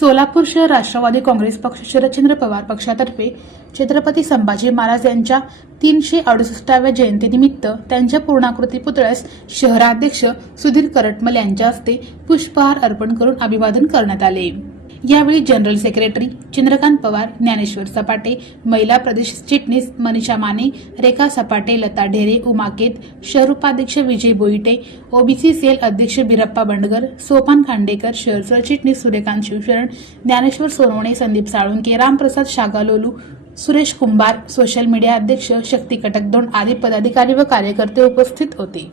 सोलापूर शहर राष्ट्रवादी काँग्रेस पक्ष शरदचंद्र पवार पक्षातर्फे छत्रपती संभाजी महाराज यांच्या तीनशे अडुसष्टाव्या जयंतीनिमित्त त्यांच्या पूर्णाकृती पुतळ्यास शहराध्यक्ष सुधीर करटमल यांच्या हस्ते पुष्पहार अर्पण करून अभिवादन करण्यात आले. यावेळी जनरल सेक्रेटरी चंद्रकांत पवार ज्ञानेश्वर सपाटे महिला प्रदेश चिटणीस मनीषा माने रेखा सपाटे लता ढेरे उमाकेत शहरोपाध्यक्ष विजय बोईटे ओबीसी सेल अध्यक्ष बिरप्पा बंडगर सोपान खांडेकर शहर सरचिटणीस सूर्यकांत शिवशरण ज्ञानेश्वर सोनवणे संदीप साळुंके रामप्रसाद शागालोलू सुरेश कुंभार सोशल मीडिया अध्यक्ष शक्ती कटकदोंड आदी पदाधिकारी व कार्यकर्ते उपस्थित होते.